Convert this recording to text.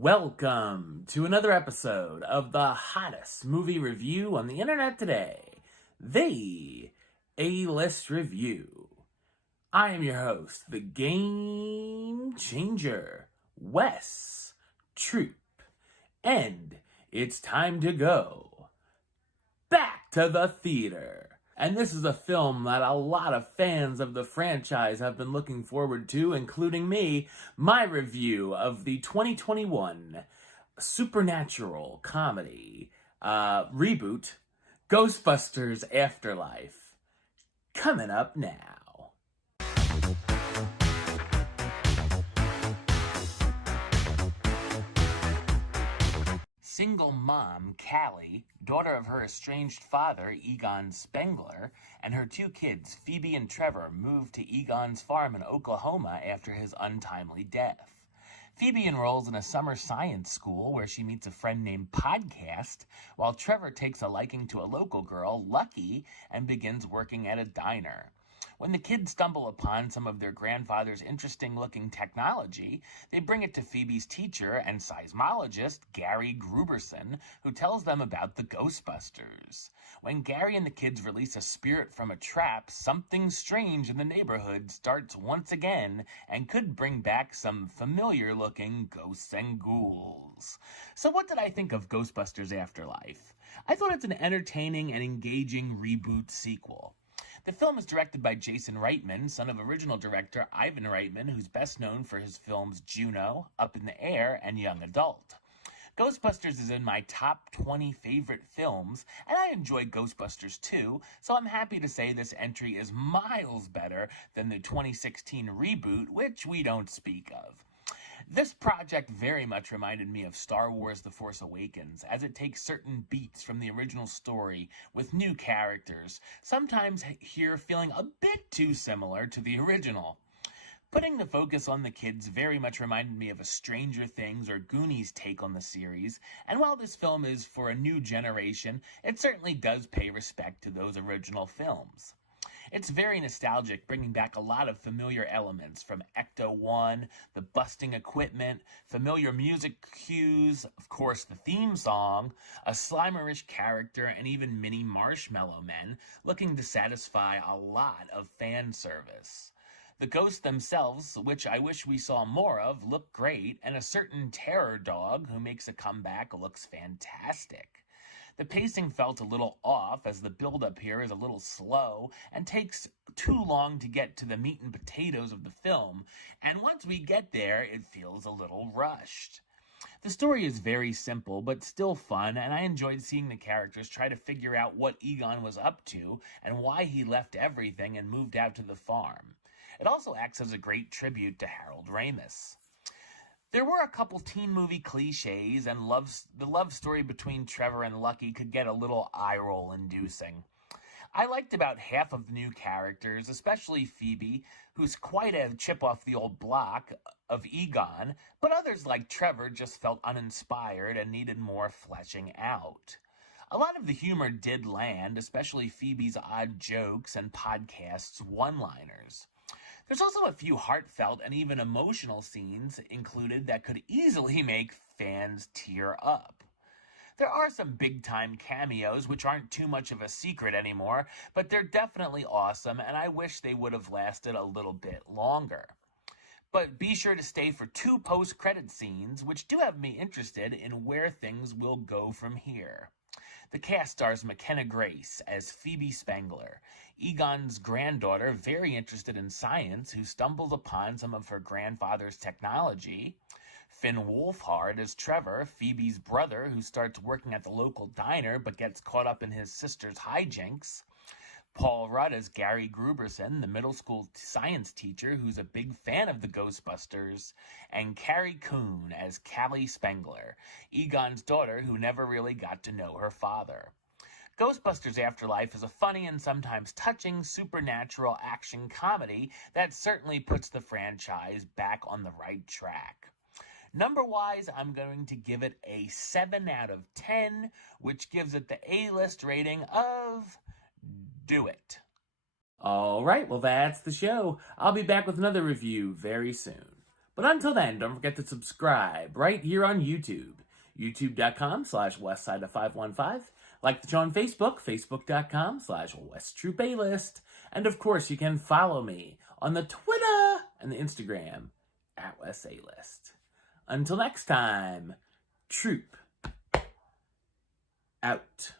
Welcome to another episode of the hottest movie review on the internet today, the A-List Review. I am your host, the Game Changer, Wes Troop, and it's time to go back to the theater. And this is a film that a lot of fans of the franchise have been looking forward to, including me, my review of the 2021 supernatural comedy reboot, Ghostbusters Afterlife. Coming up now. Single mom, Callie, daughter of her estranged father, Egon Spengler, and her two kids, Phoebe and Trevor, moved to Egon's farm in Oklahoma after his untimely death. Phoebe enrolls in a summer science school where she meets a friend named Podcast, while Trevor takes a liking to a local girl, Lucky, and begins working at a diner. When the kids stumble upon some of their grandfather's interesting-looking technology, they bring it to Phoebe's teacher and seismologist, Gary Gruberson, who tells them about the Ghostbusters. When Gary and the kids release a spirit from a trap, something strange in the neighborhood starts once again and could bring back some familiar-looking ghosts and ghouls. So what did I think of Ghostbusters Afterlife? I thought it's an entertaining and engaging reboot sequel. The film is directed by Jason Reitman, son of original director Ivan Reitman, who's best known for his films Juno, Up in the Air, and Young Adult. Ghostbusters is in my top 20 favorite films, and I enjoy Ghostbusters too, so I'm happy to say this entry is miles better than the 2016 reboot, which we don't speak of. This project very much reminded me of Star Wars The Force Awakens, as it takes certain beats from the original story with new characters, sometimes here feeling a bit too similar to the original. Putting the focus on the kids very much reminded me of a Stranger Things or Goonies take on the series, and while this film is for a new generation, it certainly does pay respect to those original films. It's very nostalgic, bringing back a lot of familiar elements from Ecto-1, the busting equipment, familiar music cues, of course the theme song, a Slimerish character, and even mini Marshmallow Men, looking to satisfy a lot of fan service. The ghosts themselves, which I wish we saw more of, look great, and a certain terror dog who makes a comeback looks fantastic. The pacing felt a little off, as the build-up here is a little slow and takes too long to get to the meat and potatoes of the film, and once we get there, it feels a little rushed. The story is very simple, but still fun, and I enjoyed seeing the characters try to figure out what Egon was up to and why he left everything and moved out to the farm. It also acts as a great tribute to Harold Ramis. There were a couple teen movie cliches, and the love story between Trevor and Lucky could get a little eye-roll inducing. I liked about half of the new characters, especially Phoebe, who's quite a chip off the old block of Egon, but others like Trevor just felt uninspired and needed more fleshing out. A lot of the humor did land, especially Phoebe's odd jokes and Podcast's one-liners. There's also a few heartfelt and even emotional scenes included that could easily make fans tear up. There are some big-time cameos which aren't too much of a secret anymore, but they're definitely awesome, and I wish they would have lasted a little bit longer. But be sure to stay for two post-credit scenes, which do have me interested in where things will go from here. The cast stars McKenna Grace as Phoebe Spengler, Egon's granddaughter, very interested in science, who stumbles upon some of her grandfather's technology. Finn Wolfhard as Trevor, Phoebe's brother, who starts working at the local diner but gets caught up in his sister's hijinks. Paul Rudd as Gary Gruberson, the middle school science teacher who's a big fan of the Ghostbusters, and Carrie Coon as Callie Spengler, Egon's daughter who never really got to know her father. Ghostbusters Afterlife is a funny and sometimes touching supernatural action comedy that certainly puts the franchise back on the right track. Number-wise, I'm going to give it a 7 out of 10, which gives it the A-list rating of do it. All right, well, that's the show. I'll be back with another review very soon. But until then, don't forget to subscribe right here on YouTube, youtube.com/westside515. Like the show on Facebook, facebook.com/westtroupealist. And of course, you can follow me on the Twitter and the Instagram @WesAList. Until next time, Troop out.